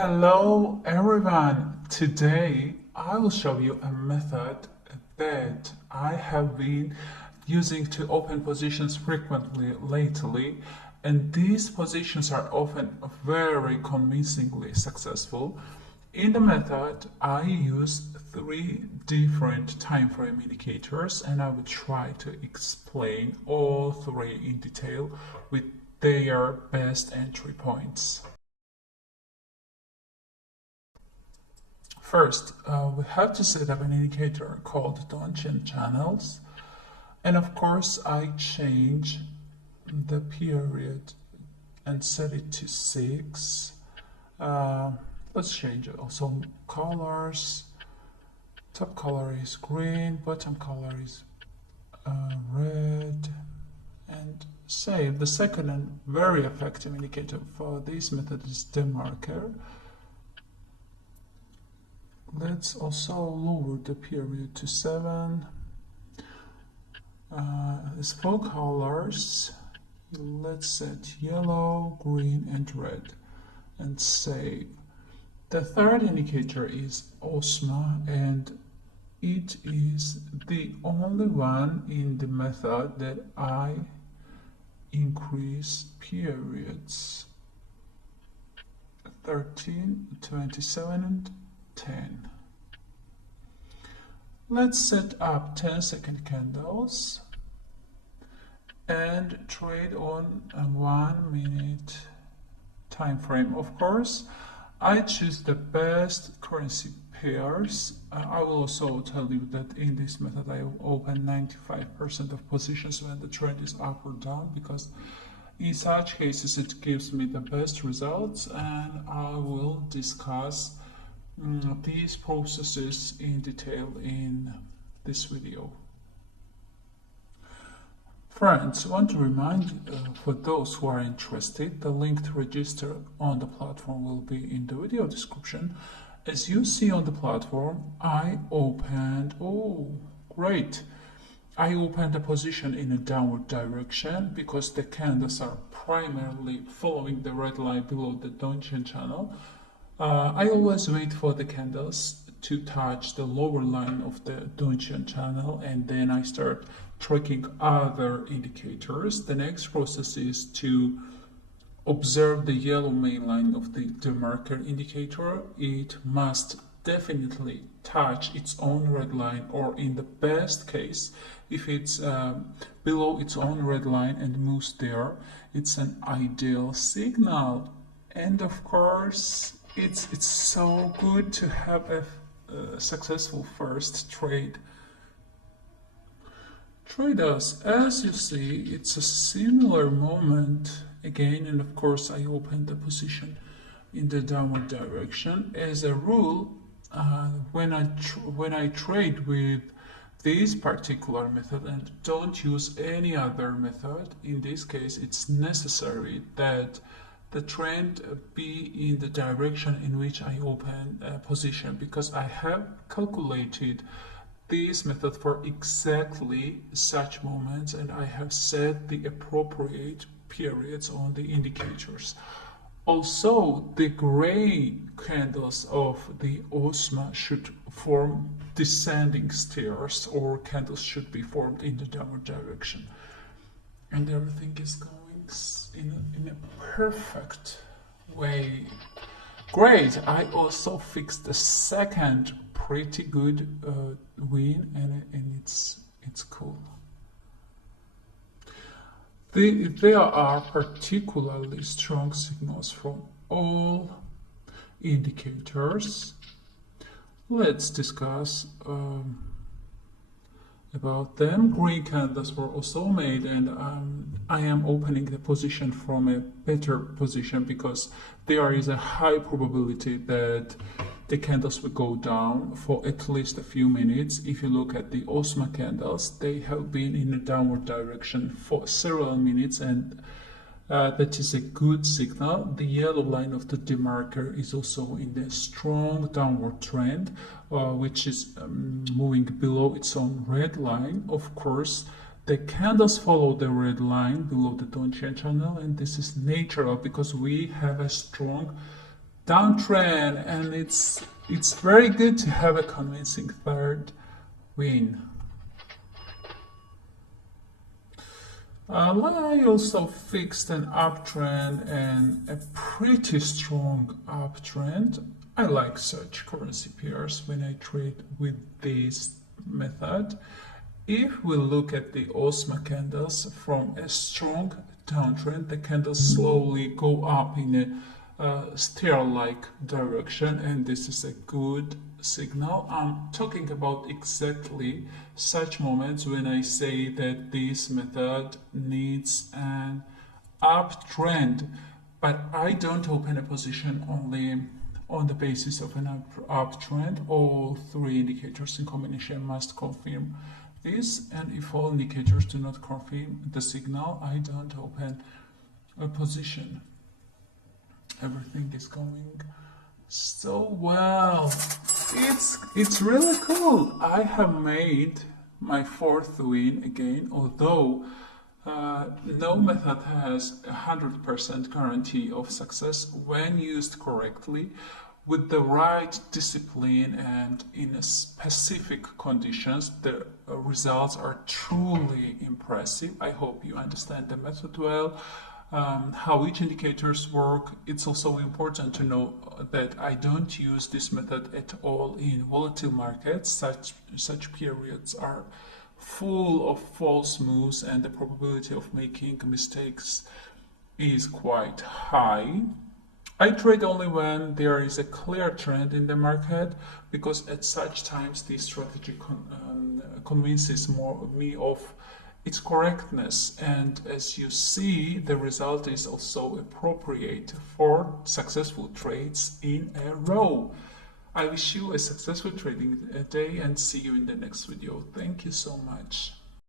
Hello everyone! Today I will show you a method that I have been using to open positions frequently lately, and these positions are often very convincingly successful. In the method, I use three different time frame indicators, and I will try to explain all three in detail with their best entry points. First, we have to set up an indicator called Donchian Channels, and of course I change the period and set it to 6. Let's change it. Also colors. Top color is green, bottom color is red, and save. The second and very effective indicator for this method is DeMarker. Let's also lower the period to 7. As for colors, let's set yellow, green, and red, and save. The third indicator is OsMA, and it is the only one in the method that I increase periods 13, 27, and 10. Let's set up 10-second candles and trade on a 1-minute time frame. Of course, I choose the best currency pairs. I will also tell you that in this method I open 95% of positions when the trend is up or down, because in such cases it gives me the best results, and I will discuss these processes in detail in this video. Friends, I want to remind for those who are interested, the link to register on the platform will be in the video description. As you see on the platform, I opened a position in a downward direction because the candles are primarily following the red line below the Donchian channel. I always wait for the candles to touch the lower line of the Donchian channel, and then I start tracking other indicators. The next process is to observe the yellow main line of the DeMarker indicator. It must definitely touch its own red line, or in the best case, if it's below its own red line and moves there, it's an ideal signal. And of course, it's so good to have a successful first trade. Traders, as you see, it's a similar moment again, and of course I open the position in the downward direction. As a rule, when I trade with this particular method and don't use any other method, in this case it's necessary that the trend be in the direction in which I open a position, because I have calculated this method for exactly such moments, and I have set the appropriate periods on the indicators. Also, the gray candles of the OsMA should form descending stairs, or candles should be formed in the downward direction, and everything is going in a perfect way. Great. I also fixed the second pretty good win, and it's cool. There are particularly strong signals from all indicators. Let's discuss about them. Green candles were also made, and I am opening the position from a better position because there is a high probability that the candles will go down for at least a few minutes. If you look at the OsMA candles, they have been in a downward direction for several minutes, and that is a good signal. The yellow line of the DeMarker is also in the strong downward trend, which is moving below its own red line. Of course, the candles follow the red line below the Donchian channel, and this is natural because we have a strong downtrend, and it's very good to have a convincing third win. I also fixed an uptrend and a pretty strong uptrend. I like such currency pairs when I trade with this method. If we look at the OsMA candles from a strong downtrend, the candles slowly go up in a stair-like direction, and this is a good signal. I'm talking about exactly such moments when I say that this method needs an uptrend, but I don't open a position only on the basis of an uptrend. All three indicators in combination must confirm this, and if all indicators do not confirm the signal, I don't open a position. Everything is going so well. It's really cool. I have made my fourth win again, although no method has 100% guarantee of success. When used correctly, with the right discipline and in specific conditions, the results are truly impressive. I hope you understand the method well. How each indicators work. It's also important to know that I don't use this method at all in volatile markets. Such periods are full of false moves, and the probability of making mistakes is quite high. I trade only when there is a clear trend in the market, because at such times the strategy convinces me of its correctness, and as you see, the result is also appropriate for successful trades in a row. I wish you a successful trading day and see you in the next video. Thank you so much.